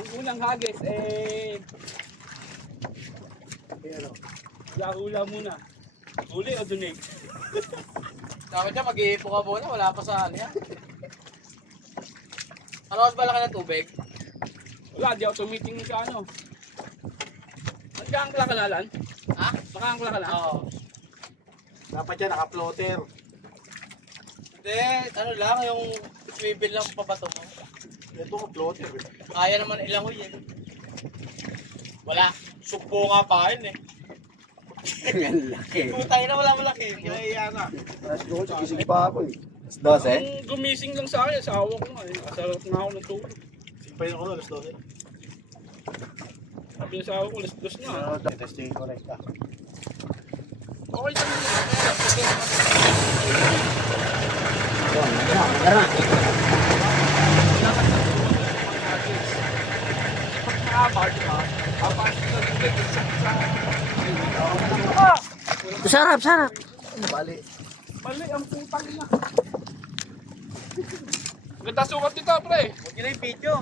Ang unang hagis hula muna. Huli o donate? Dapat siya mag-iipo ka muna, wala pa sa ano yan. Ano ba laki ng tubig? Wala, di ako tumitingin sa ano. Magkaangkla ka nalan? Ha? Makaangkla ka na? Oo. Dapat yan, naka-floater. Hindi, ano lang, yung swivel lang pabato mo. Ito ang floater. Kaya naman ilangoy yan. Wala, sugpo nga pa yun eh. Yan laki. Putay na wala malaki. Kaya na. Alas 12, gising pa ako eh. Alas 12? Ang gumising lang sa akin, sa awa ko nga. Nakasarap na ako ng tulog. Simpayin ako, alas 12. Sabi niya sa awa ko, lasdos na. Testing ko rin ka. Okay lang yun. Sarap, sarap. Bali. Mali, ang putang na. Ganda sukat dito, pre. Huwag nyo na yung video.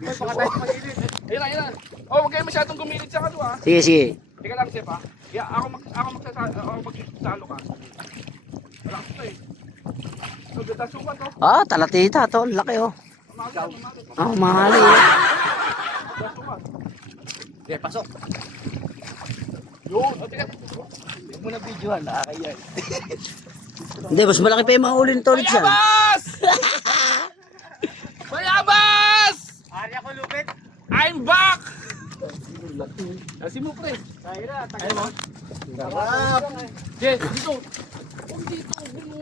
Ay, baka tayo mag-ilit. Ayun na, ayun na. Oh, huwag kayo masyadong gumilit sa kanto, ha. Sige, sige. Teka lang, Sep, ha. Yeah, ako magsasalo ka. Wala ko to, eh. So, ganda sukat, oh. Ah, talatita to. Laki oh. Mamali. Ah, mahali eh. Ganda sukat. Okay, pasok. Yun. O, teka. Huwag mo na videohan, nakakaya. Hindi, mas malaki pa yung mahuli nito ulit yan. Mayabas! Mayabas! Ari ako lupit. I'm back! Kasi mo, pre. Kaya na, Ayun mo. Sarap! Yes, dito. Oh, dito. Dito.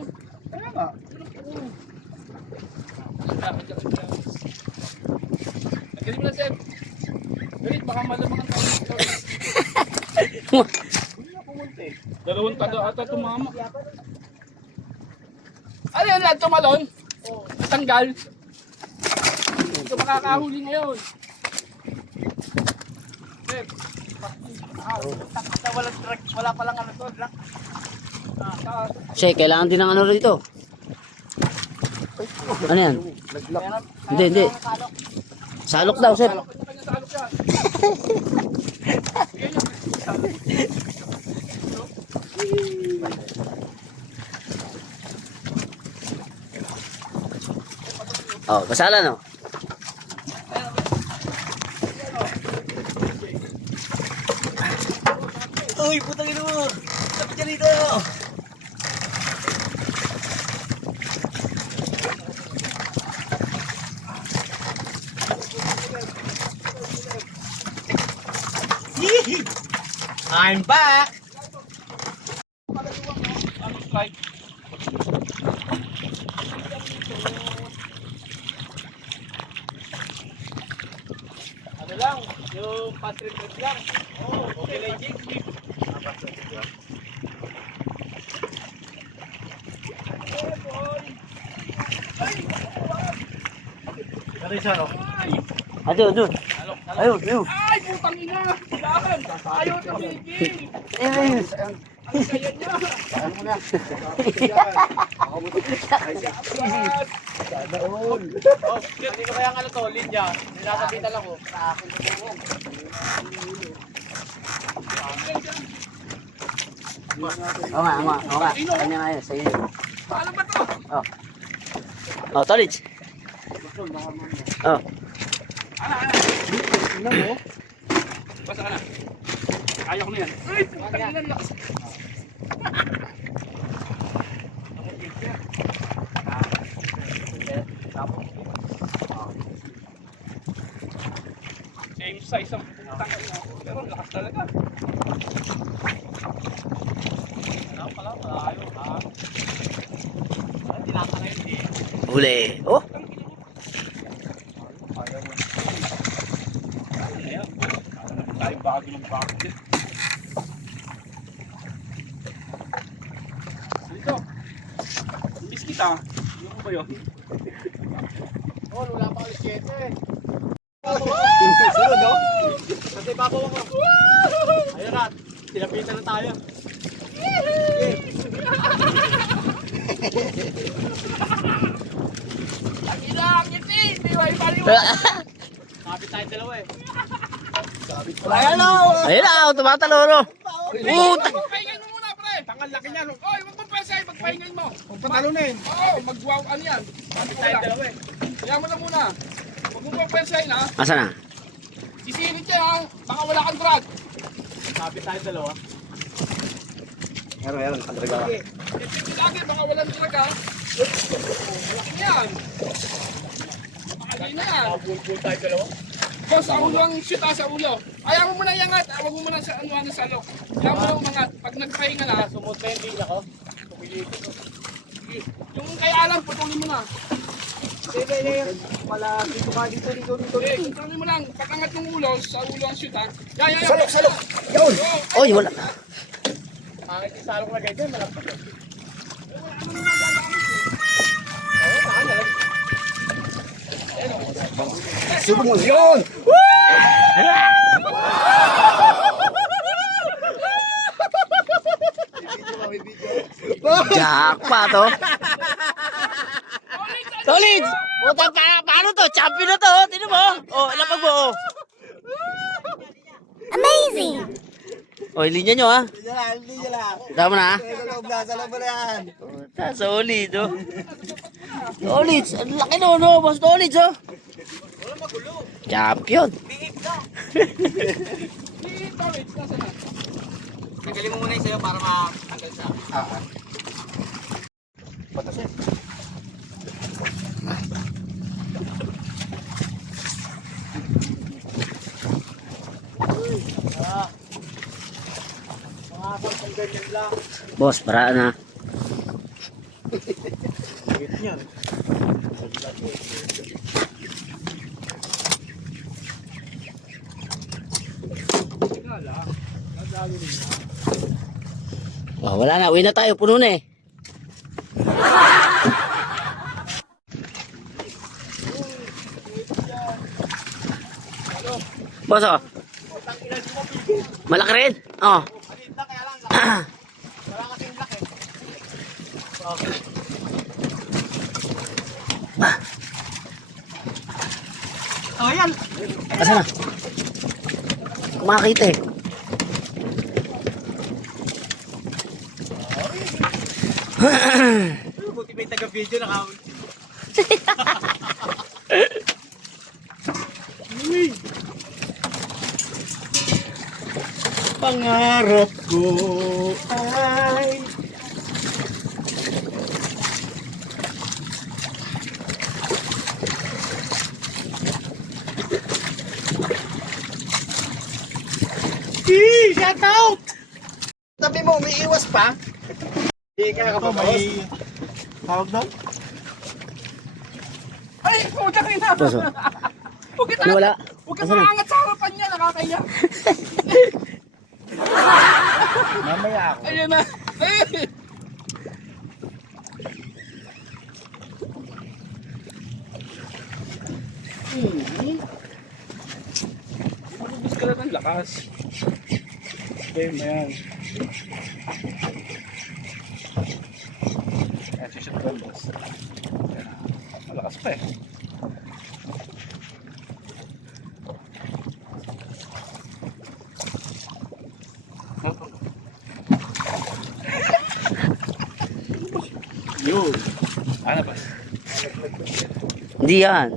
Kaya nga. Nagaling mo na, Seb. Galit, baka malamang ang tao. Hindi na pumunti. Dalawang tado ata tumama. Ano yan lahat tumalon? Tanggal. Hindi ka makakahuli ngayon. Seb. Walang track, wala palang ano to, black. Siya, kailangan din ng ano rito. Ano yan? Nag-lock. Hindi, hindi. Salok daw, sir. Salok yan. Oh, kasala no? Uy, putang ino mo. Dapat ka dito. I'm back. Ano lang, yung pantry trip lang. Oh, okay lang, Jake. Ano yung sano? Doon, doon. Ayun, ayun. Ay, putang ina! Dahan! Ayaw tumigil! Ayun. Ang kaya niya! Saan mo na? Ako mo ito. Oh, hindi ko kaya ano to, Lydia. Nilasabitan ako. Sa akin ko yan. Oo nga, oo nga, oo nga. Kanya nga yun, sa'yo yun. Paano ba to? Oh. Oh, Tolits. Oh. Ano mo? Basta ka na. Ayaw ko na yan. Ay, putang ina! Lakas! Same size ang putang ina. Pero lakas talaga. Ano pala? Malayo ha? Tinata na yun eh. Huli. Oh. Tayo bago ng bago din. Dito. Miss kita. Ano ba yun? Oh, wala pa ulit 7. Sunod, no? Kasi babaw ako. Ayun na, tinapitan na tayo. Ang ina, ang ngiti! Hindi mo ipaliwan! Kapit tayo dalawa eh. Ayun na, tumatalo, no? Puta! Magpahingan mo muna, pre. Tangal laki niyan. Oy, huwag mong pensay, magpahingan mo. Huwag patalunin. Oo, mag-wow, ano yan. Sabi tayo dalawa eh. Kaya mo na muna. Huwag mong pensay na. Asa na? Sisingit yan ha. Baka wala kang drag. Sabi tayo dalawa. Meron, kadraga. Sisingit lagi, baka walang drag ha. Malaki na yan. Napakagay na yan. Nakabulbul tayo dalawa. Boss, sa ulo ang shoot ha, sa ulo. Ayaw mo muna iangat. Huwag mo muna sa ano sa lo. Ayaw mo lang umangat. Pag nagpahinga na, Sumot na yung bigla ko. Tumilito ko. yung kaya alam, putulin mo na. Wala, dito ka, dito. Okay, putulin mo lang. Pag angat ng ulo, sa ulo ang shoot ha. Yan. Salok. Yun. Oy, wala. Pangit yung salong lagay dyan. Malapit eh. Subo mo. Yun. Jackpot, oh. Solid! Puta, paano to? Champion na to, oh. Tignan mo. Oh, ilapag mo, oh. Amazing! Oh, linya nyo, ha? Hindi lang. Tama na, ha? Sa loob na yan. Puta, solid, oh. Solid! Ang laki no, no? Boss solid, oh. Champion! Tanggalin mo muna yung sayo para matanggal sa akin. Patasin. Mga pang ganyan lang. Boss, paraan na. Wait niyan. Oh, wala na. Uwi na tayo. Puno na, eh. Boss, oh. Malaki rin. Oh. Maliit lang kaya lang. Wala kasing laki. Oh, yan. Asa na? Kumakita, eh. Buti may taga-video nakahuli. Pangarap ko ay Shout out! tabi mo, may iwas pa. Hindi ka ba, boss? Tawag doon? Ay, puta ka na. Boss, oh. Huwag ka Wala. Huwag ka Asa na? maangat sa harapan niya, nakakaya. Mamaya ako. Ayun na. Ay! Mabubus ka na ng lakas. Game na yan. Ayan, shoot ko boss. Ayan. Malakas pa eh. Yun. Ano ba? Hindi yan.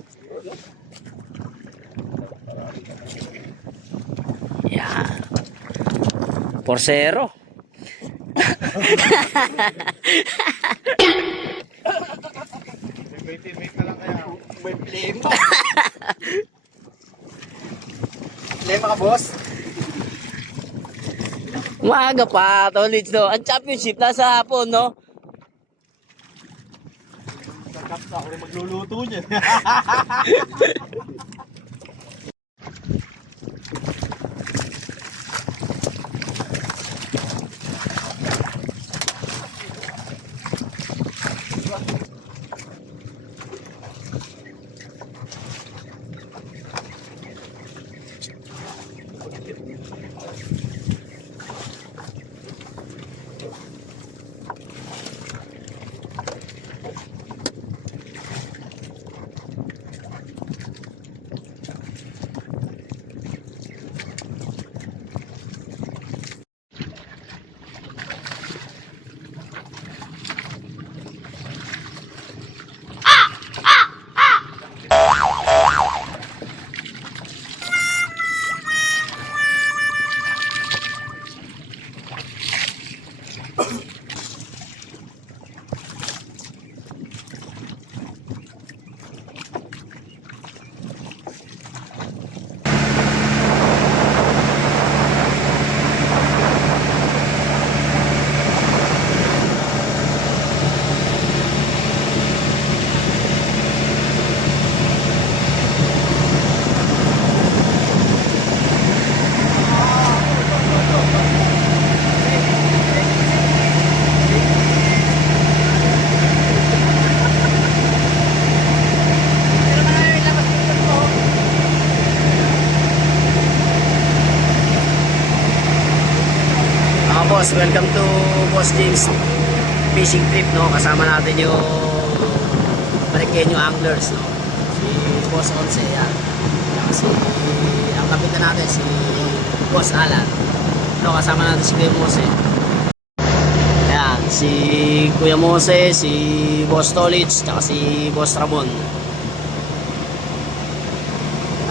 Yan. Porsero. May ka lang kaya. May plema. Plema ka, boss? Maaga pa, Tolits, no? Ang championship nasa hapon, no? Kakap sa ako magluluto niya. boss, welcome to Boss James Fishing Trip, no? Kasama natin yung Mariqueño Anglers, no? Si Boss Once, yan. Si ang kapitan natin, si Boss Alan. No, kasama natin si Kuya Mose. Ayan, si Kuya Mose, si Boss Tolitz, tsaka si Boss Ramon.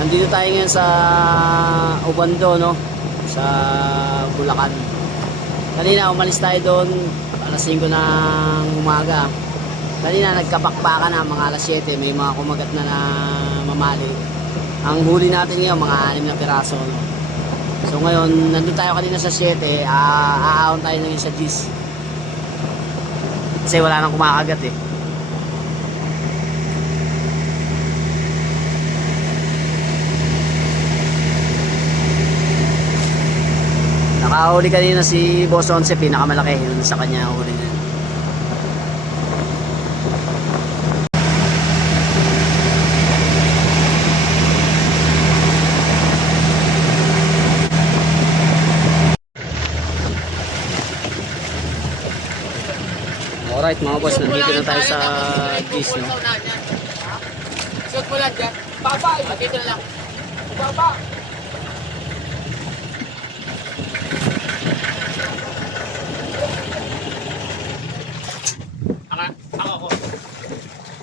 Nandito tayo ngayon sa Obando, no? Sa Bulacan. Kanina umalis tayo doon alas 5 ng umaga. Kanina nagkabakbakan na mga alas 7, may mga kumagat na mamali. Ang huli natin ngayon mga 6 na piraso, no? So ngayon nandun tayo kanina sa 7, aahon tayo ngayon sa 10. Kasi wala nang kumakagat eh. Nakahuli kanina si Boss Once, pinakamalaki yun sa kanya huli niya. Alright mga boss, nandito na tayo sa Gis, no? Shoot mo lang dyan. Baba! Dito na lang. Baba! Ako.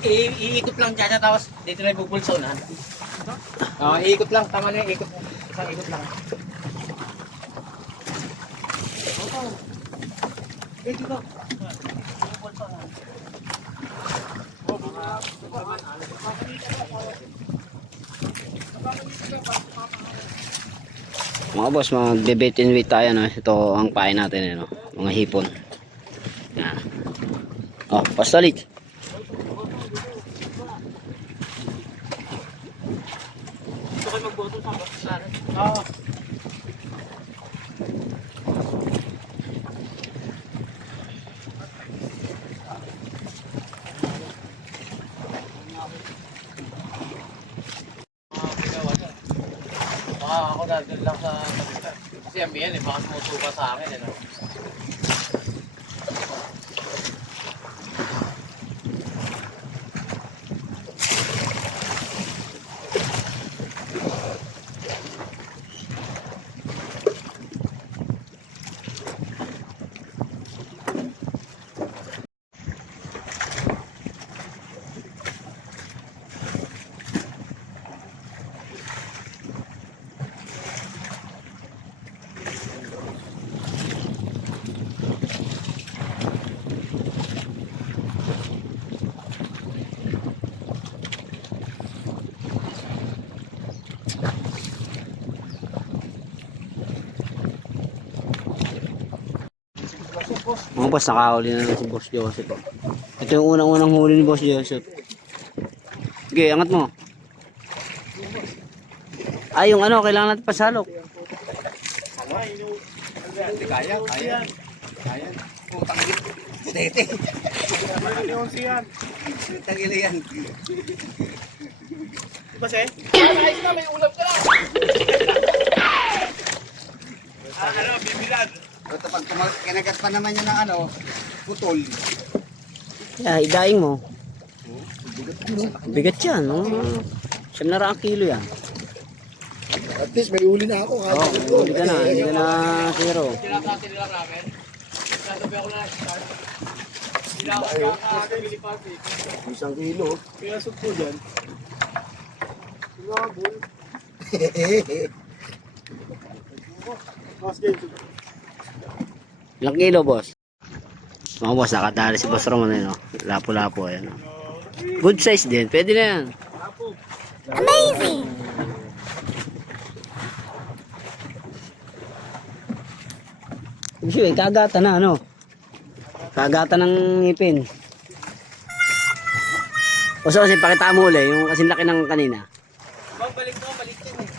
Iikot lang dyan, tapos dito na ibubulsonan. Oo, iikot lang. Tama na yung ikot. Isang ikot lang. Dito. Mga boss, mag-bait and wait tayo, no? Ito ang pain natin, no? Mga hipon. Yan. Oh, pastolit. Ito kayo magboto sa basaran. Oo. Ako dadal lang sa kapita. Kasi ang biyan baka sumusuka sa akin. No? Mga boss, nakahuli na si Boss Joseph. Oh. Ito yung unang-unang huli ni Boss Joseph. Sige, angat mo. Ay, yung ano, kailangan natin pasalok. Kaya. Dete. Yung siyan. Tangil yan. Diba sir? Ayos na, may ulam ka na! Bibilad! Ito pag kinagat pa naman yun ng putol. Yeah, idaing mo. Bigat yan, no? 700 kilo yan. At least may uli na ako. Oo, hindi ka na zero. Tinatatin nila ramen. Sasabi ako na start. Hindi ako kakabili pa. 1 kilo. Pinasok po dyan. Ilang kilo, boss? Mga boss, nakadali si Boss Ramon, no? Lapo-lapo, ayan. Good size din, pwede na yan. Amazing! Kasi kagatan na, ano? Kagatan ng ngipin. O so, kasi pakita mo ulit, yung kasing laki ng kanina. Balik yan eh.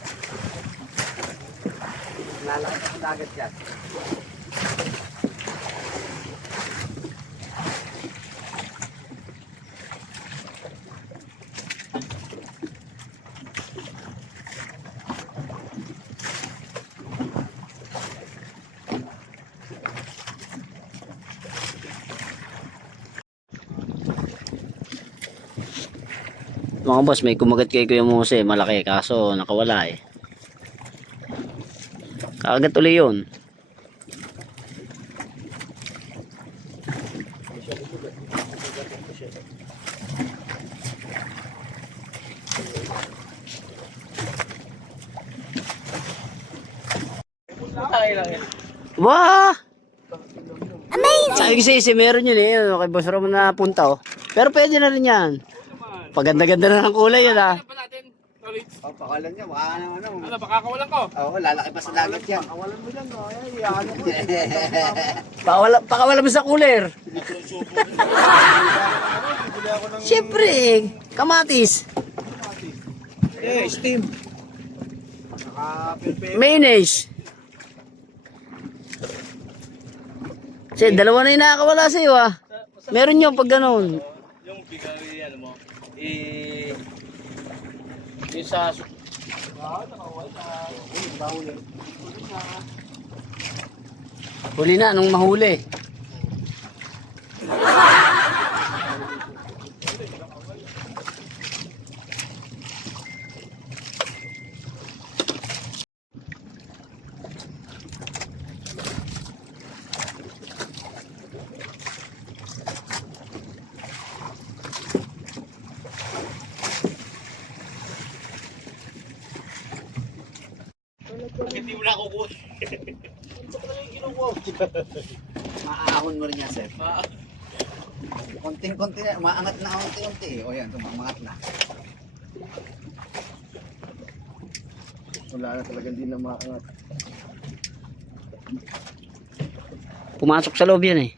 Lalaki sa dagat yan. Mga boss, may kumagat kay Kuya Mose, malaki, kaso nakawala eh. Kakagat uli yun. Wah! Amazing! Sabi ko sa meron yun eh. Kay Boss Ram na punta oh. Pero pwede na rin yan. Paganda-ganda na ng kulay yan ah. Ano ba natin? Solid. Oh, pakalan niya, baka ano. Ano, baka kawalan ko. Oo, lalaki pa sa dagat yan. Pakawalan mo dyan, no? Ay, ano mo. Pakawala mo sa cooler. Siyempre, kamatis. Eh, steam. Mayonnaise. Kasi dalawa na yung nakakawala sa iyo ah. Meron yung pag ganun. Yung bigay, ano mo, yung sa... Huli na, nung mahuli. Hindi mo na kukuha. Maahon mo rin yan, sir. Konting-konti na, maangat na konti-konti. O yan, tumamangat na. Wala na talaga, hindi na maangat. Pumasok sa loob yan eh.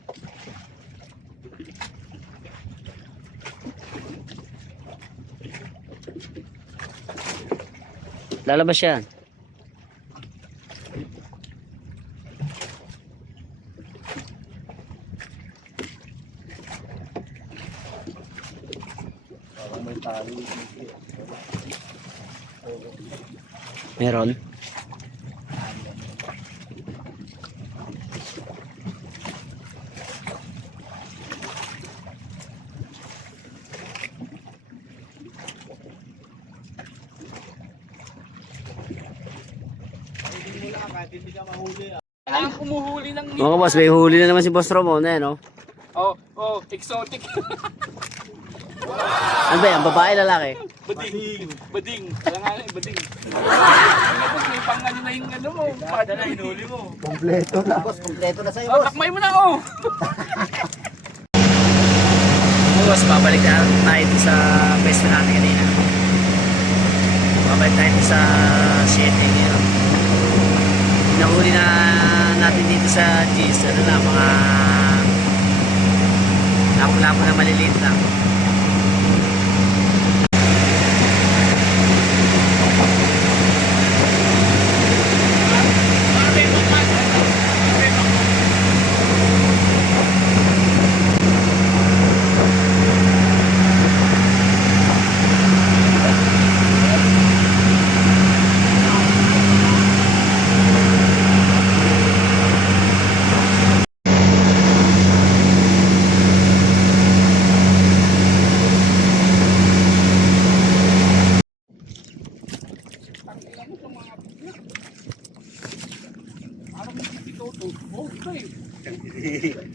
Lalabas yan. Meron. Kailangan kumuhuli ng Mga boss, may huli na naman si Boss Ramon eh, no? Oh, exotic. Ano ba yan? Babae, lalaki? Bading. Kailangan bading. Tapos may pangano na yung ano mo. Dala, hinuli mo. Kompleto na. Boss, kompleto na sa'yo, Oh, boss. takmay mo na oh. Boss, babalik na tayo dun sa pwesto natin kanina. Babalik tayo dun sa setting yun. Nahuli na natin dito sa G's. Ano na, mga lapo-lapo na maliliit lang.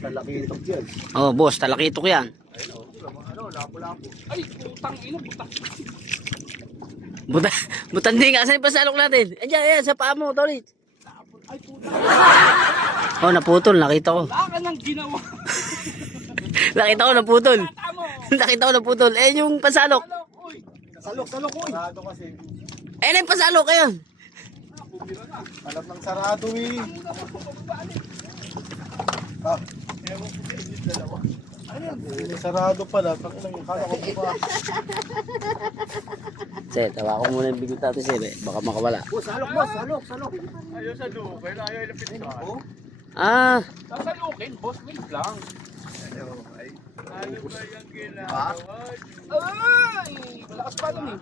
Talakitok yan. Oh, boss, talakitok yan. Ay, putang ina, putang. Butandi nga, saan yung pasalok natin? Ayan, ayan, sa paa mo, Tolit. Ay, putang. Oh, naputol, nakita ko. Wala ka nang ginawa. Nakita ko, naputol. Tama. Nakita ko, naputol. Eh, yung pasalok. Uy, Salok, uy. Sarado kasi. Eh, na yung pasalok, ayun. Alam ng sarado, eh. Ah, may sarado pala. Kala ko ba? Sir, tawa ko muna yung bigot natin, sir. Baka makawala. Salok, boss. Salok. Ayaw sa lupay, ayaw ilapit ka. Ah, sasalukin, boss, wait lang. Ano ba yung ginagawa? Ay, malakas pa dun eh.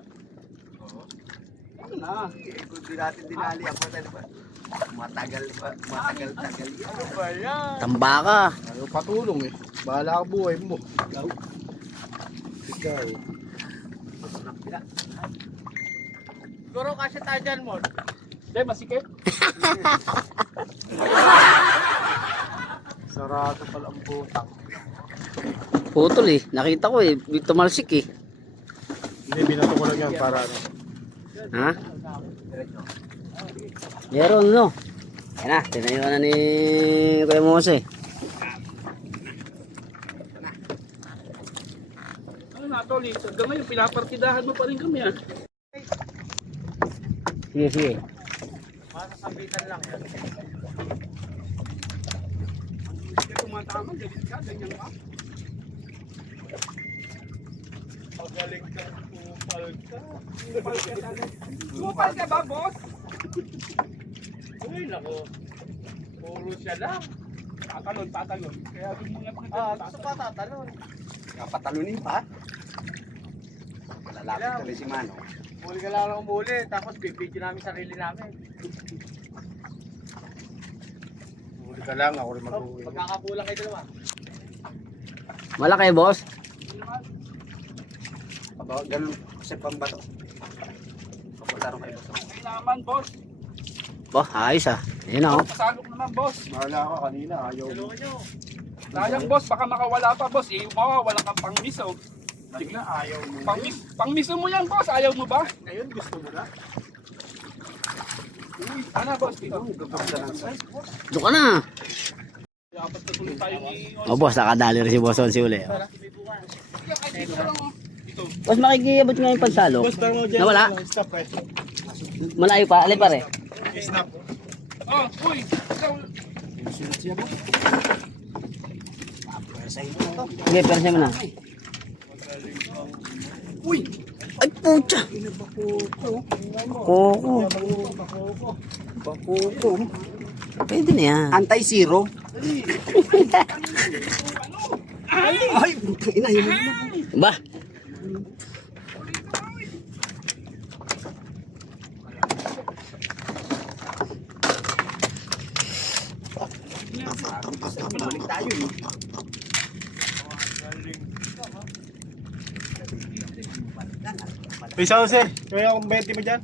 Ano na? Kung di natin dinali ako tayo pa. Matagal. Ano ba yan? tambaka. Ayaw patulong eh. Bahala ka buhay mo. Ikaw. Siguro kasi tayo dyan mo. Hindi, masikip. Sarado pala ang butang. Putol eh. Nakita ko eh. Tumalsik eh. Hindi, binato ko lang yan para ano. Ha? Meron no. Yan na. Tinayuan na ni Kuya Mose. Ano na, Tol? Hanggang ngayon, pinapartidahan mo pa rin kami, ah. Sige, sige. Masasabitan lang yan. Hindi tumatama, galit ka, ganyan ka. Pagaling ka, kupal ka. Kupal ka ba, boss? Uy, nako. Puro siya lang. Tatalon, tatalon. Kaya doon muna pakita. Gusto pa tatalon. Kapatalunin pa. Malalapit tuloy si Mano. Muli ka lang umuli, tapos bibidyo namin sarili namin. Huli ka lang, ako rin mag-uwi. Magkakapulang kayo dalawa. Malaki boss. Ganun kasi pambato. Papunta rin kayo. Ay naman, boss. Boss, ayos ah. Ayun oh. Pasalok naman, boss. Mahala ako kanina, ayaw mo. Tulungan nyo. Sayang, boss. Baka makawala pa, boss. Eh, mawawala kang pang-miss, oh. Kanina ayaw mo. Pang-miss mo yan, boss. Ayaw mo ba? Ngayon gusto mo na. Uy, ano, boss? Dito. Gagawin ng size, boss. Doon ka na. Dapat na tuloy tayo ni... Oh boss, nakadali rin si Boss Onsi uli. Sige, kahit dito lang, oh. Ito. Boss, makikiabot nga yung pagsalok. Nawala? Stop eh. Malayo pa. Alin pare? Snap. Oh, uy. Ikaw. Sunod siya, boss. Sige, persa mo na. Uy! Ay, pucha! Koko. Bakoko. Pwede na yan. Anti-zero. Ay, ina yun. Ba? Balik tayo eh. Pisa Jose, kaya akong 20 mo dyan?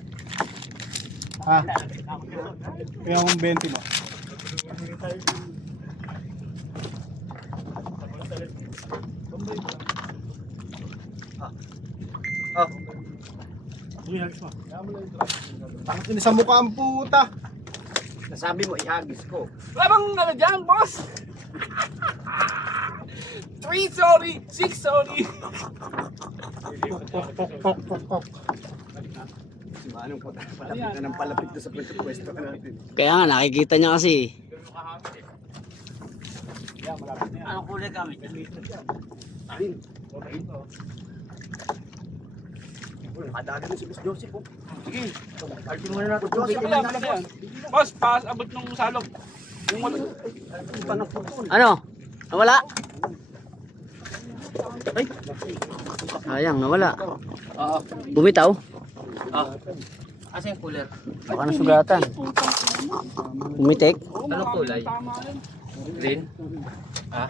Ha? Kaya akong 20 mo? Takot din sa mukha ang puta. Nasabi mo, ihagis ko. Wala bang ano dyan, boss? 3 sorry, 6 sorry. Anong palapit na ng palapit doon sa pwesto ka natin. Kaya nga, nakikita niya kasi. Anong kulay kami? Nakadaga na si Boss Joseph. Oh. Sige. Alpin muna natin. Sige lang, sige lang. Boss, abot nung salok. Yung wala. Ano? Nawala? Sayang, nawala. Oo. Bumitaw? Asa yung cooler? Baka nasugatan. Bumitik? Anong kulay? Tama rin. Green? Ha?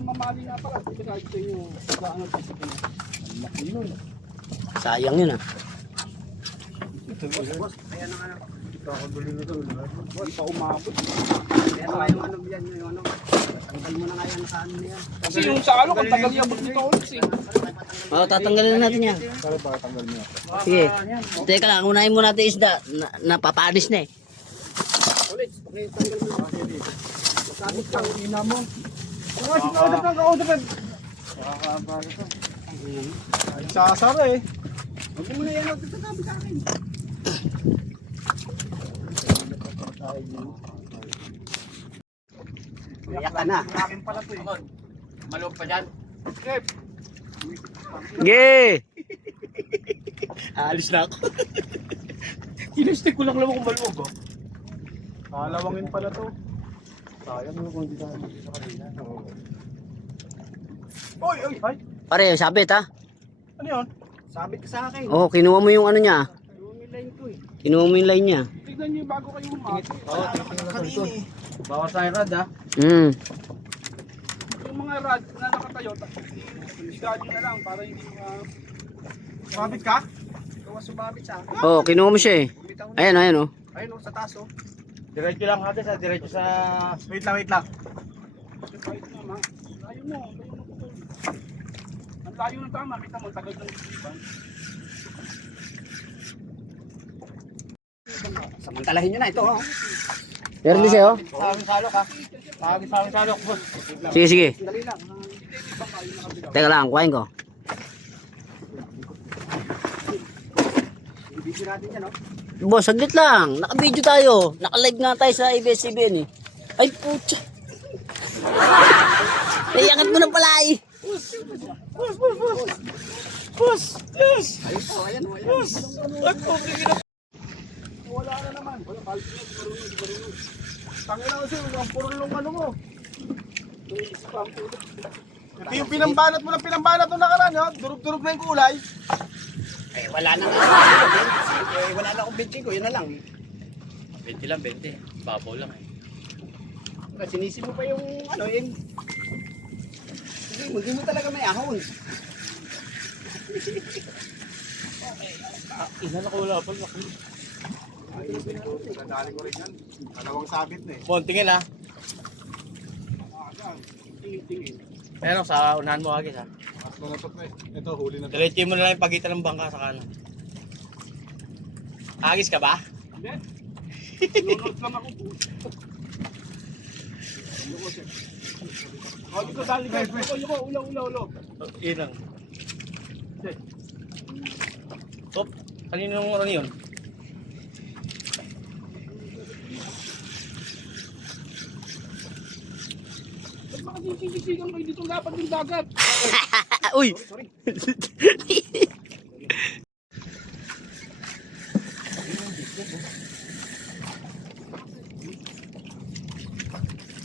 Mamali nga pala. Hindi kahit sa inyo. Ano kasi ko. Sayang yun ah. Hindi pa umabot. Kaya nga yung ano yan, yung ano. Tanggal mo na nga yan sa ano yan. Kasi yung salok, ang tagal yung nito ulit eh. Oo, tatanggalin na natin yan. Sige. Teka lang, unahin mo natin isda. Napapanis na eh. Sasara eh. Huwag mo na yan, huwag sasabi sa akin. Iyak ka na. Malog pa dyan. Ge! Aalis na ako. Kinustik ko lang naman kung malog. Oh. Kalawangin pala to. Sayang mo kung di tayo sa kanina. Oy, oy, ay. Pare, sabit ha? Ano yun? Sabit ka sa akin. Oo, kinuha mo yung ano niya. Yung line ko eh. Kinuha mo yung line niya. Tignan nyo bago kayo umabot. Kanina eh. Bawas tayo rad ha. Hmm. Yung mga rod na nakatayo, isgaan nyo na lang para hindi Sumabit ka? Ikaw ang sumabit sa akin. Oh, kinuha mo siya eh. Bumitaw na. Ayan, ayan oh. Ayun, oh, sa taas, oh. Diretso lang natin sa diretso sa... Wait lang, wait lang. kahit naman. Layo mo, layo mo po. Ang layo ng tama, kita mo, tagal ng isipan. Samantalahin nyo na ito, oh. Meron din sa'yo? Sa aming salok ha. Tawagin sa aming salok, boss. Sige, sige. Dali lang. Teka lang, kuhain ko. Ibigin natin yan, oh. Boss, saglit lang. Naka-video tayo. Naka-live nga tayo sa ABS-CBN eh. Ay, putya. Naiangat mo na pala eh. Ayun, oh, ayan, oh, ayan. Wala na naman. Wala, balik na, di marunong. Tangina kasi, ang purulong ano mo. May spam po. Ito yung pinambanat mo ng pinambanat nung nakaraan, ha? Durug-durug na yung kulay. Eh, wala na nga. Eh, wala na akong benching ko, yun na lang. 20 lang, 20. Babaw lang eh. Sinisi mo pa yung, ano, yung... Hindi mo talaga may ahon. Ina na ko wala pa. Nadali ko rin yan. Dalawang sabit na eh. Bon, tingin ha. Tingin-tingin. Meron sa unahan mo agis ha. Mas manatot na eh. Ito, huli na to. Diretso mo na lang yung pagitan ng bangka sa kanan. Agis ka ba? Hindi. Nunod lang ako po. Oh, dito dali ka. Yuko, ulo. Yun lang. Top, kaninong ano yun? Ba't makasisisigan kayo dito dapat yung dagat? Uy!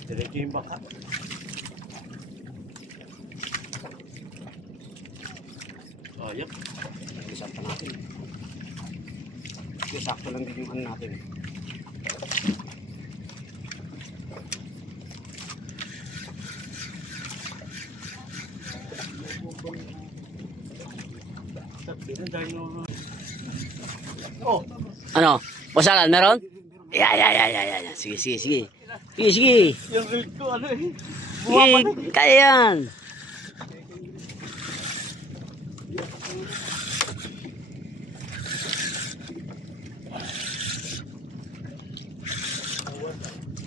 Diretso yung bangka. Oh, yep. Isang pa natin. Yung sakto lang din yung ano natin. Oh, Ano? Bosalan, meron? Ya. Sige. Sige. yung reel ko ano eh. Sige, kaya yan.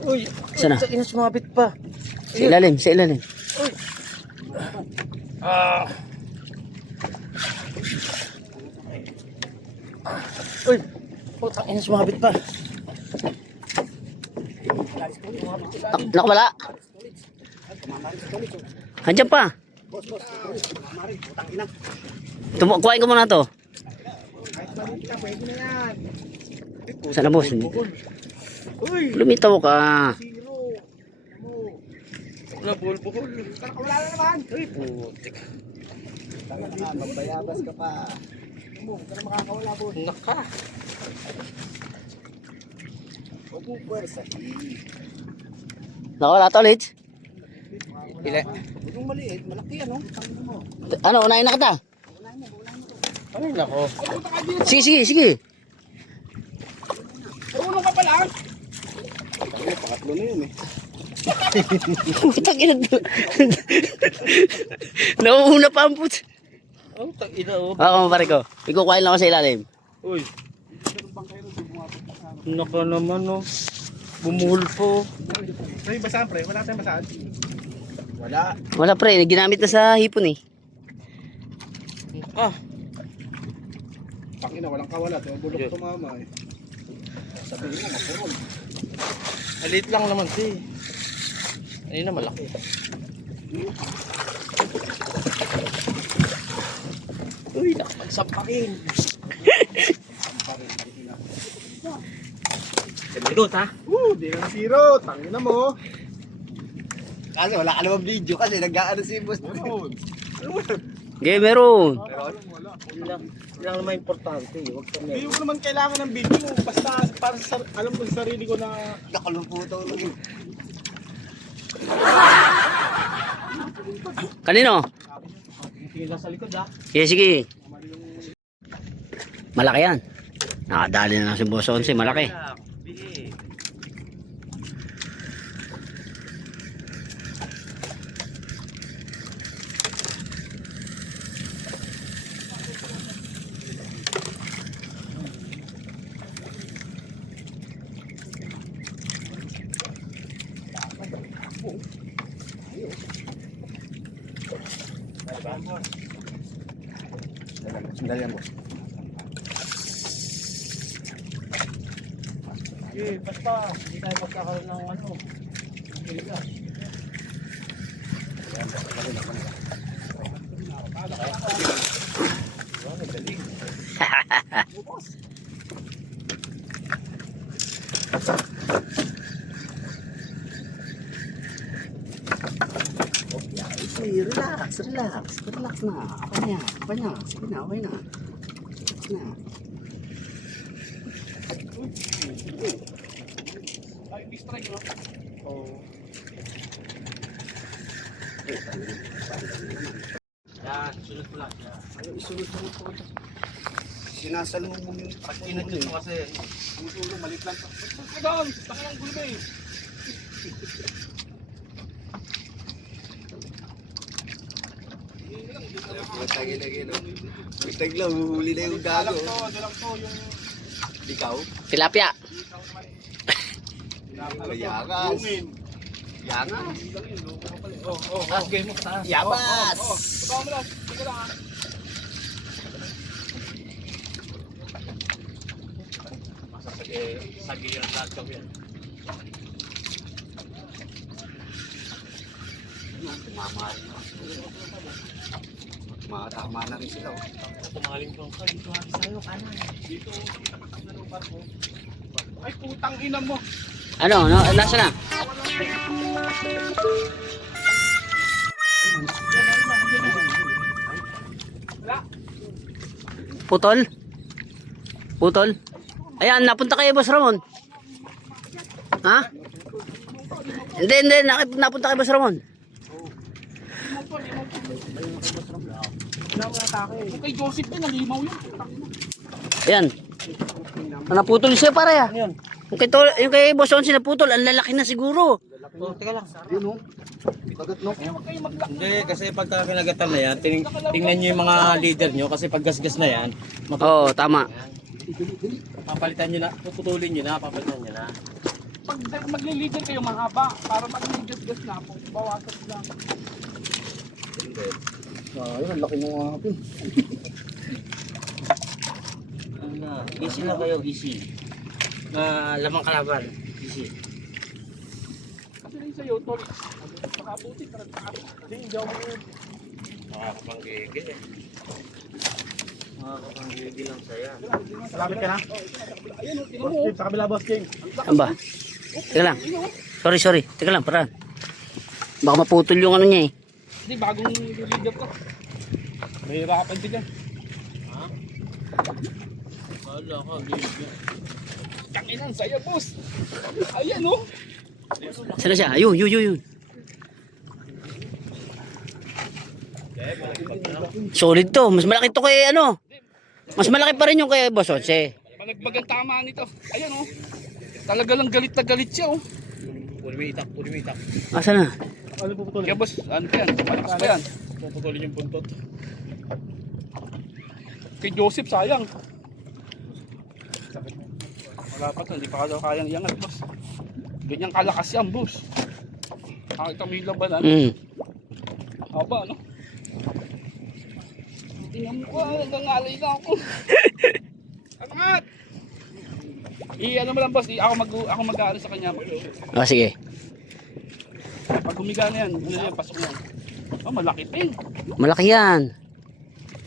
Uy, Sana? sa ina sumabit pa. Sa ilalim. Ah. Uy, puta ina sumabit pa. Naku, wala. Andiyan pa. Kuhain ko muna to. Sana boss? Lumitaw ka. Wala, buhol. Wala na naman. Uy, putik. Magbayabas ka pa. Huwag ka na makakawala, boss. Naka. Huwag mo pwersa. Nakawala to ulit. Pila. Huwag mong maliit. Malaki yan, oh. Tangin mo. Ano, unahin na kita. Ay, nako. Sige. Marunong ka pala. Pangatlo na yun, eh. Putang ina. Nauuna pa ang put. Oh, tak ina oh. Ako, pare ko. Ikukuhain lang ako sa ilalim. Uy. Naka naman oh. Bumuhol po. Sa yung basahan, pre. Wala tayong basahan. Wala. Wala pre, ginamit na sa hipon eh. Ah. Pangina, walang kawala. Ito, bulok Yeah. tumama eh. Sabihin mo, mapurol. Maliit lang naman si. Ayun na malaki. Uy, nakapagsampakin. Semigot ha? Di na zero. Tangina mo. Kasi wala ka naman video kasi nag-aano si boss. Okay, meron. Yun lang naman importante. Huwag ka Hindi ko naman kailangan ng video. Basta para sa, alam ko sa sarili ko na Nakalumputo lang yun. Kanino? Tingin lang sa likod ha. Sige, sige. Malaki yan. Nakadali na lang si Boss Onsi, malaki. Sandali yan, boss. Okay, basta. Hindi tayo magkakaroon ng ano. Okay, relax na. Okay na. Sige na. Relax na. Ay, strike no? Yan, sunod ko lang. Sinasalong mo yung Pag pinagdun mo kasi, Tutulong, malit lang. Pagkagaan, baka ng gulo eh. Tagla, huli na yung gago. Dalang to yung... Ikaw? Tilapia. Yagas. Lungin. Yagas. taas game mo, taas. Yabas. Baka mo lang, sige lang ha. Sagi yung lahat kami yan. Tumama rin. Tama na rin sila. Tumaling ko ka, dito natin sa'yo, kanan. Dito, tapat ang nalubat mo. Ay, putang ina mo. Ano? Nasa na? Wala. Putol? Ayan, napunta kayo, Boss Ramon. Ha? Hindi. Napunta kayo, Boss Ramon. Yung kay Joseph din, nalimaw yun. Ayan. Naputol siya para ya. Yung kay Boss Onsi naputol, ang lalaki na siguro. Oh, teka lang. Kayo maglak. Hindi, kasi pagka kinagatan na yan, tingnan nyo yung mga leader nyo, kasi pag gasgas na yan, Oo, tama. papalitan nyo na, puputulin nyo na, papalitan nyo na. Pag magliligan kayo mahaba, para magligas-gas na po, bawasan lang. Ayun, ang laki ng mga hapon. Easy lang kayo, easy. Lamang kalaban, easy. Kasi rin sa'yo, tol. Makabuti, hindi ako Makakapanggigil eh. Makakapanggigil lang saya. Malapit ka na. Ayun, tinan Boss mo. King, sa kabila, Boss King. Ano ba? Teka lang. Sorry. Teka lang, para. Baka maputol yung ano niya eh. Hindi, bagong leader ko. Mahirapan din yan. Wala ka, bigil. Kakinan sa'yo, boss. Ayan, oh. Saan na siya? Ayun. Solid to. Mas malaki to kay ano. Mas malaki pa rin yung kay Boss Onsi. Malagbagang tama nito. Ayan, oh. Talaga lang galit na galit siya, oh. Puli mo itak. Asa na? Ano puputulin? Kaya, boss, ano pa yan? Malakas pa yan. Puputulin yung buntot. Kay Joseph, sayang. Wala pa to, hindi pa daw kayang iangat, boss. Ganyan kalakas yan, boss. Nakita mo yung labanan. Haba, no? Tingnan mo ko, nangangalay na ako. Angat! Ano mo lang, boss, ako mag-aaral sa kanya. Sige. Pag humiga na yan, pasok na yan. Oh, malaki din. Malaki yan.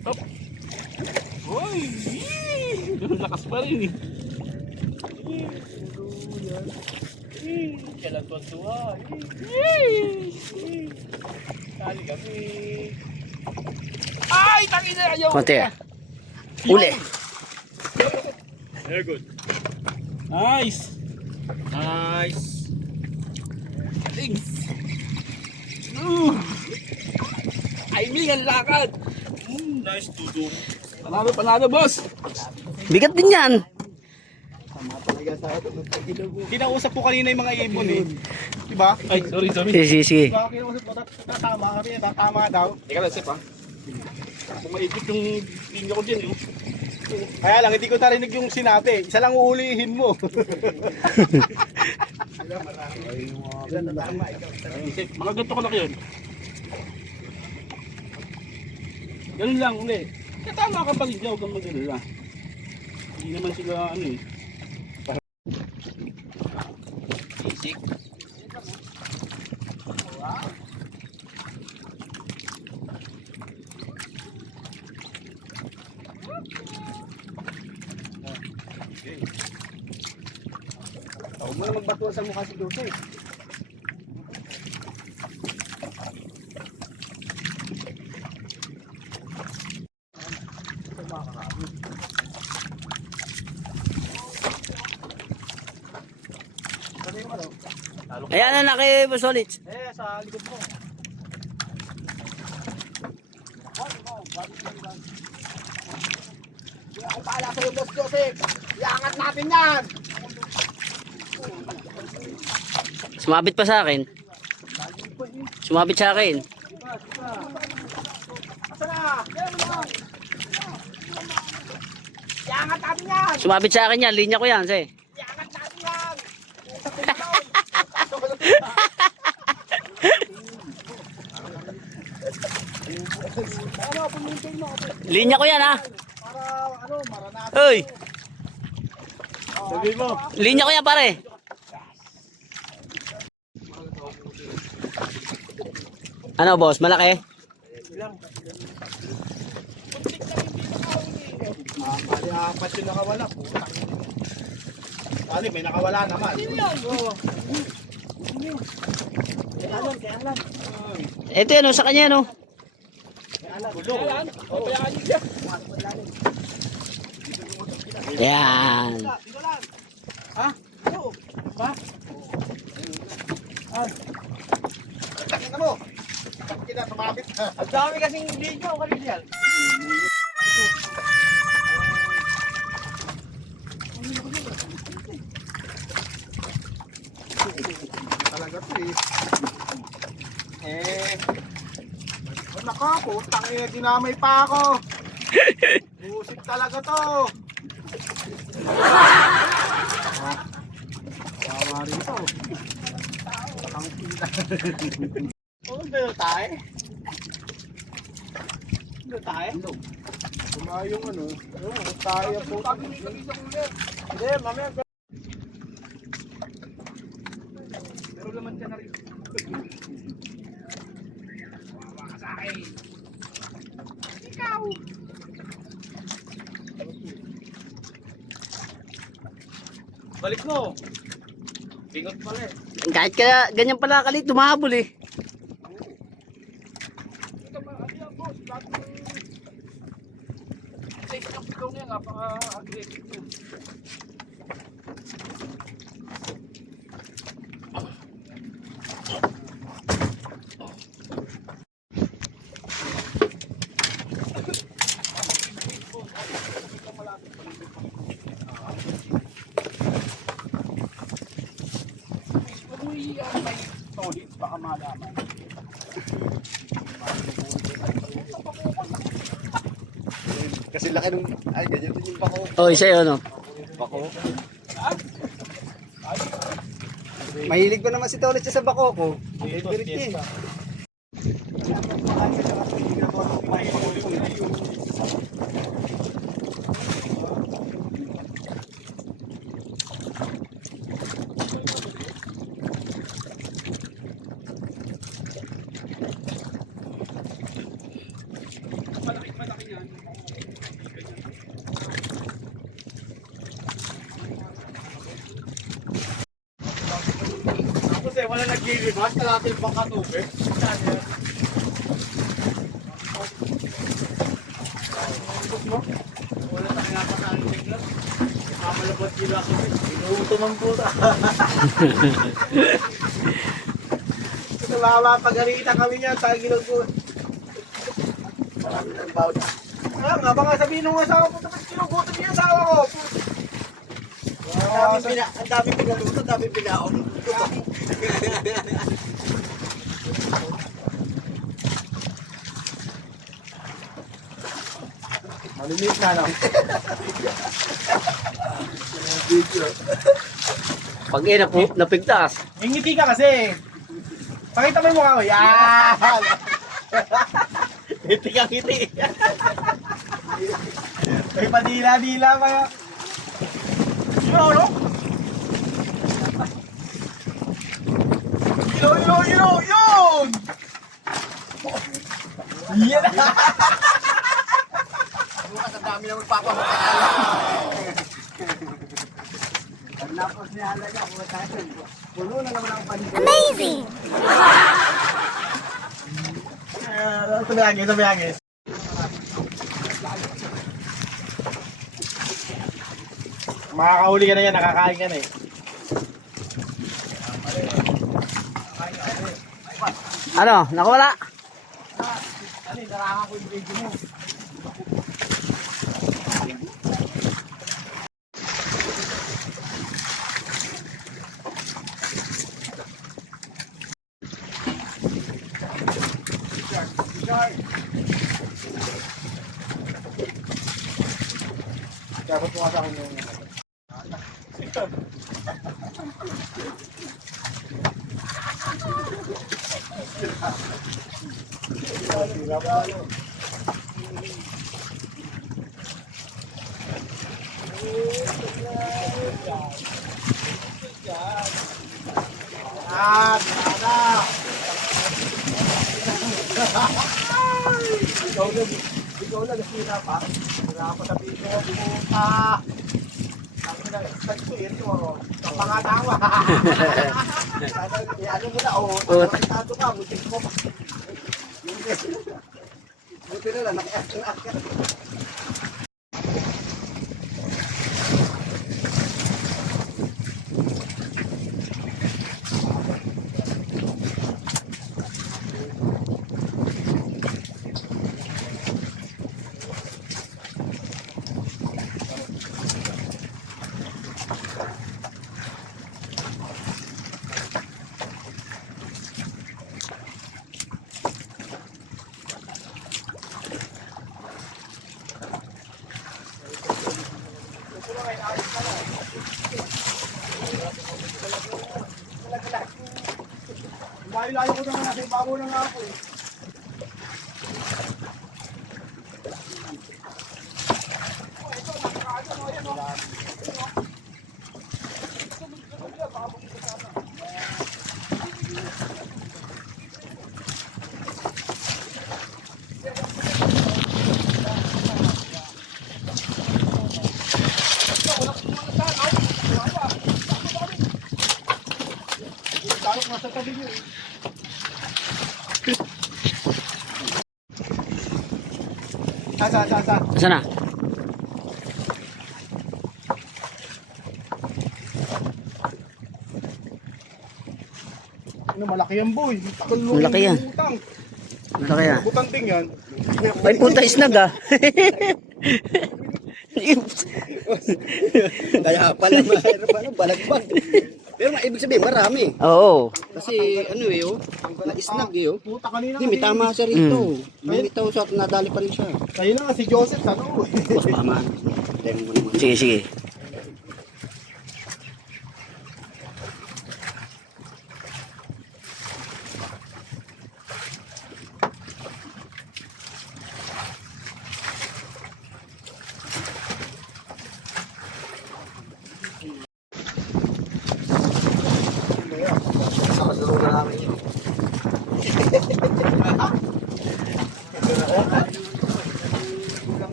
Stop. Uy! Lakas pa rin eh. Kailan tuwa. Kali kami. Ay! Tangin na! Ayaw! Konti ah. Uli. Very good. Nice! Nice. Thanks! Timing ang lakad. Nice dudong. Panalo, boss. Bigat din yan. Kinausap ko kanina yung mga ibon eh. Diba? Ay, sorry. Sige. Diba? Kinausap ko, tatama kami, tatama daw. Teka lang, Sep, ha? Kung maikot yung linya ko dyan, eh. Kaya lang, hindi ko narinig yung sinabi. Isa lang uulihin mo. Sep, mga ganito ka lang yun. Ganun lang, uli. Katama ka pa rin dyan, huwag kang mag-alala. Hindi naman sila, ano eh. Basic. Huwag mo na magbatuan sa mukha si Dose. Ayan na kay Busolits. Sa likod mo. Ako pala sa'yo, Boss Joseph. Iangat natin yan. Sumabit pa sa akin. Sumabit sa akin. Asa na? Iangat natin yan. Sumabit sa akin yan. Linya ko yan, say. Iangat natin yan. Linya ko yan, ha. Para ano, maranado. Uy. Sabi mo. Linya ko yan, pare. Ano, boss? Malaki? Bali, apat yung nakawala. Bali, may nakawala naman. Ito yan, oh, sa kanya, no? Yan. Tingnan mo. Kita sumabit. Ang dami kasing video kanina yan. Talaga to eh. Naka, putang ina, dinamay pa ako. Musik talaga to. Tama rin to. Ang kita. Ano ba yung tayo? Ano tayo? Kumayong ano. Tayo po. Hindi, mamaya. Pero laman ka na rin. Balik mo. Bingot pala eh. Kahit kaya ganyan pala kalit, tumahabol eh. Safe ng pilong yan, napaka-aggressive yun. Solid, baka malaman. Kasi laki nung, ay ganyan din yung bako. Oh, isa yun, no? Bako. Mahilig ko naman si Tolit sa bako ko. Favorite niya. Tapos eh, wala nag-i-reverse, kalati yung bangka tubig. Magkano yan? Wala na kaya pa sa akin bigla. Kamalabot sila ako. Inuuto ng puta. Ito lala, pag-alita kami niyan, sa gilog ko. Kaya nga, baka sabihin nung asawa ko, tapos kinugutom niya asawa ko. Ang daming pinaluto, ang daming pinaon. Maliliit na lang. Pag napigtas. Ngiti ka kasi. Pakita mo yung mukha mo. Yan! Ngiti ka, ngiti. May padila-dila pa yan. Yun, no? Yun! Yan! Bukas ang dami na magpapamukhaan. Tapos niya halaga, puno na naman ang panito. Sabi agis. Makakahuli ka na yan, nakakain ka na eh. Ano? Nakawala? Narangan ko yung video mo. Dapat mo sa akin yung... Ikaw na, nasira pa. Wala pa sa video ko, pumunta. Sabi na, stag-tweet mo, kapangatawa. Ano mo na, nakakitado ka, butik mo. Buti na lang, nakiakyat. Layo-layo ko naman, nasa ibabaw na nga ako eh. Nasa tabi niyo eh. Sa. Saan na? Ano, malaki yan boy. Malaki yan. Malaki yan. Butanting yan. Ay, punta isnag ah. Kaya pala, mayroon balagbag. Pero ibig sabihin, marami. Oo. Kasi ano eh, na-snag eh. Puta kanina. Hindi, may tama siya rito. May itaw siya at nadali pa rin siya. Kayo na nga, si Joseph, ano? Boss, tama. Tingnan mo naman. Sige, sige.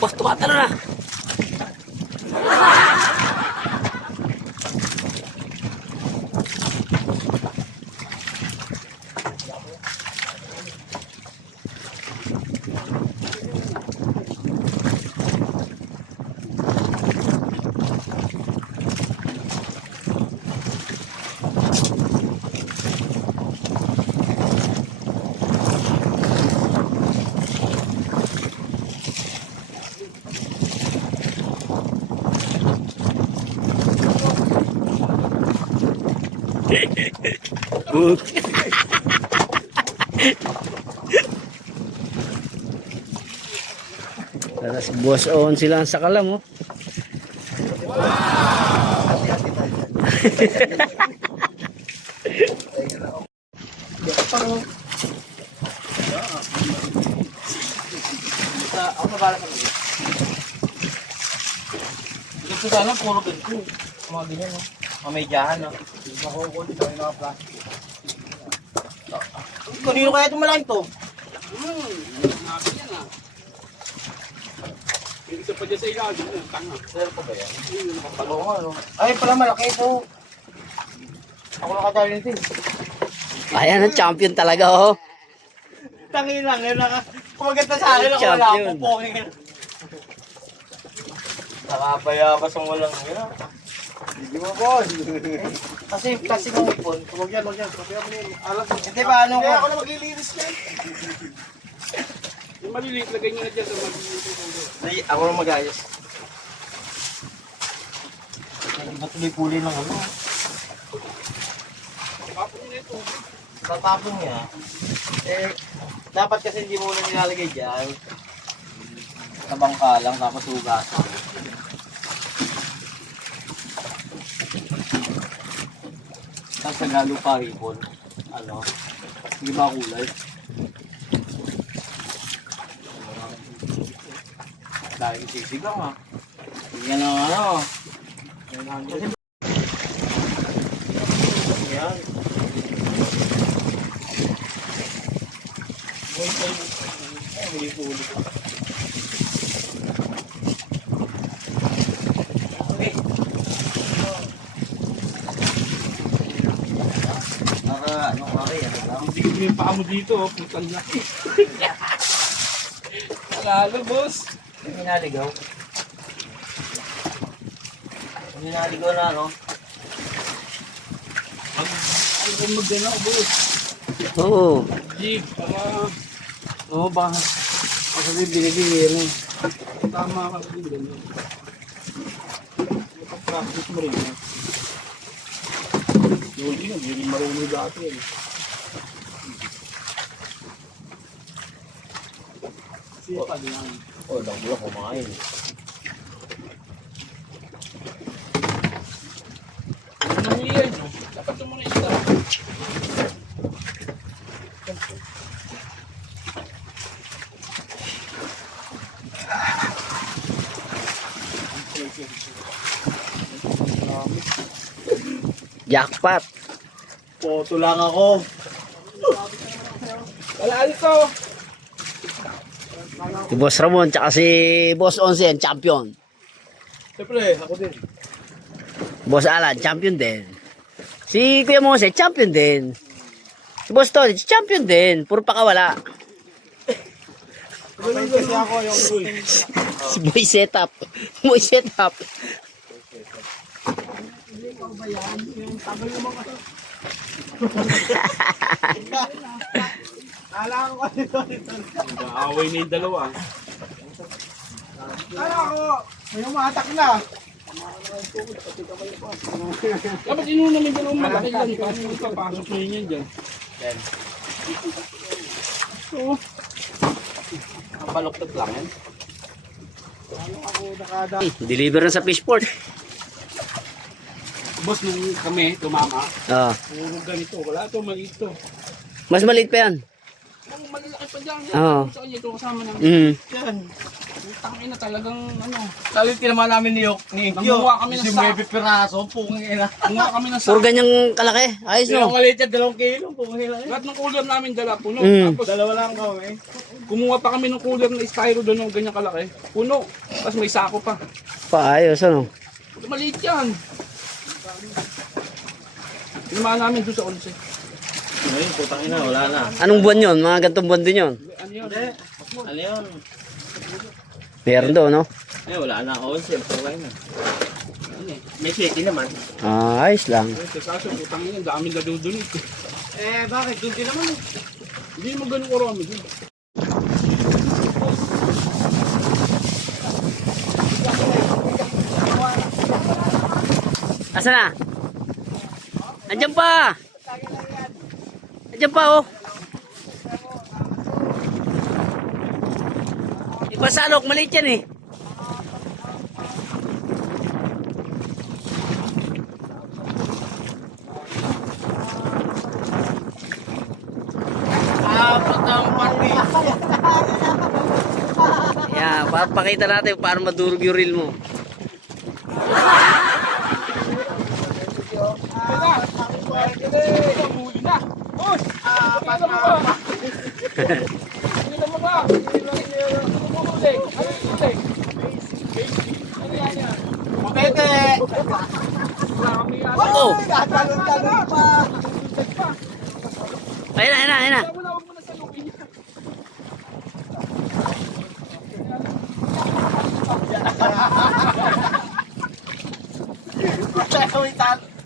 Boss, tumatalo na. Tapos boss on sila sa kalam, oh. Ako na bala kami. Gusto sana puro ganito. Mga ganyan, no? Mga medyahan, no? Makukulit tayo ng plastic. Kanino kaya itong malaking to? Nabi yan ah. Yung isa pa dyan sa ilalim, tanga. Sir pa ba yan? Oo nga, no? Ay, pala malaki ito. Ako nakadali nito eh. Ayan ang champion talaga, oh. Tangin lang, yun naka... Kumagat na sa akin ako wala Champion. akong pupongin. Nakabayabas ang walang yun. Hindi mo, boss. Kasi kung ipon. Huwag yan, huwag yan. Sabihan mo na yun. Alam mo. Hindi ba ano Kaya ko? ako na maglilinis na. Yung maliliit, lagay nyo na dyan sa maliliit. Hindi, ako na mag-ayos. Hindi ba tuloy-puli ng ano? Kapapon nyo na ito. Tatapon niya. Eh, dapat kasi hindi muna nilalagay dyan. Sa bangka lang, tapos hugas. Tapos nagalo pa ripon. Ano? Hindi makulay. Dahil sisigang ha. Yan ang ano. Yan. Huli-huli. Okay. Ano kari, ano lang. Hindi ko yung paa mo dito, oh. Putang laki. Lalo, boss. Minaligaw. Minaligaw na, no? Ano kung magdala, boss? Oo. Jig, para Oo, baka. Kasi binibigyan mo. tama ka rin ganyan. Practice mo rin, ha? Yung hindi hindi rin marunong dati, eh. Sipag yan. Oh, lang bulang kumain. Ano yan, no? Dapat mo muna isa. Jackpot. Poto lang ako. Wala ito. Si Boss Ramon, tsaka si Boss Onsen, champion. Siyempre, ako din. Boss Alan, champion din. Si Kuya Mose, champion din. Si Boss Tony, champion din. Puro pakawala. Ganun kasi ako yung Si Boy Setup. Boy Setup. Kala ko ito. Away na yung dalawa. Kala ko, may umatak na. Dapat inuna naman dyan ang malaki yan. Paano yung papasok mo yun yan dyan? Yan. Oo. Ang baluktot lang yan. Ako nakada. Deliver na sa fishport. Boss, nung kami tumama, Ah, puro ganito. Wala ito, maliit to. mas maliit pa yan. Ang malalaki pa dyan. Oo. Sa kanya ito kasama namin. Mm. Yan. tangina talagang ano. Salit naman namin ni Inkyo. Nanguha kami ng 19 piraso, pungin na. Kumuha kami ng Puro ganyang kalaki. Ayos Yung no? maliit yan, 2 kilo, pungin na. Lahat ng cooler namin dala, puno. Mm. Tapos Dalawa lang kami. kumuha pa kami ng cooler na styro doon ng ganyan kalaki. Puno. Tapos may sako pa. Paayos ano? Maliit yan. Tinamaan namin doon sa 11. Ngayon, putang ina, wala na. Anong buwan yun? Mga gantong buwan din yun. Ano yun? Ano yun? Meron doon no? Wala na. 11, putang ina. May pwede naman. Ayos lang. Kaso putang yun, dami na doon eh. Bakit? Doon din naman. Hindi mo ganun karami doon. Asa na? Andiyan pa! Andiyan pa oh! Ipasalok, maliit yan eh. Patang parwi. Yeah, pakita natin paano madurog yung reel mo. Huli na! Uy! Pakita mo ba? Pakita mo ba? Ano mo huli? Ano yung huli? Ano yan yan? Pupete! Marami yan. Oh! Tatalon-talon pa. Ayun na, ayun na, ayun na. Huwag mo na salupin yan.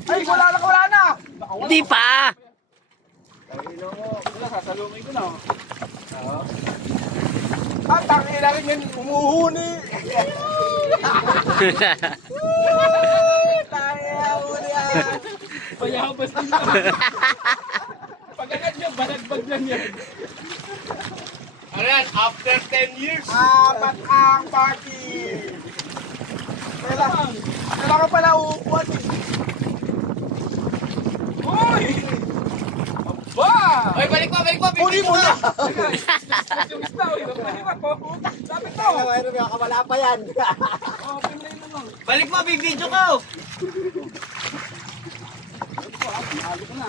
Ay, wala na, wala na! Hindi pa! Wala, sasalungin ko na. Ang tangin na rin yan, umuhuni. Tangin na, huli yan. Payabas din lang. Pag-agad nyo, balagbag lang yan. Ano yan? After 10 years? Apat ang party. Kailangan pala uupuan eh. Uy! Aba! Ay, balik mo, Huli mo na. Yung isda, uy. Mahirap po. Lapit to. Mayroon yung kamala pa yan. Oh, pinlay mo lang. Balik mo, bibidyo ko! Mahalo ko na.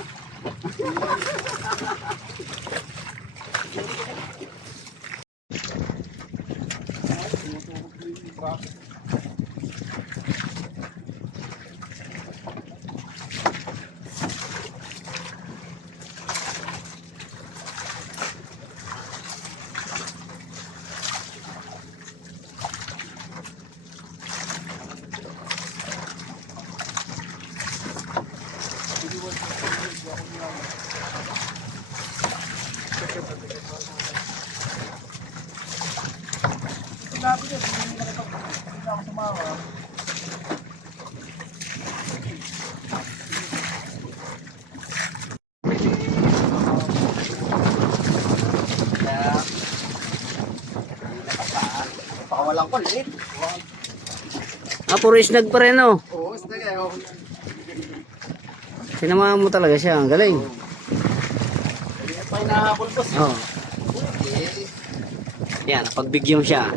Pakawalan ko, liit. Ah, puro isnag pa rin oh. Oo, sige kayo. Sinamahan mo talaga siya. Ang galing. Pa hinahabol ko. Oh. Yan, pagbigyan siya.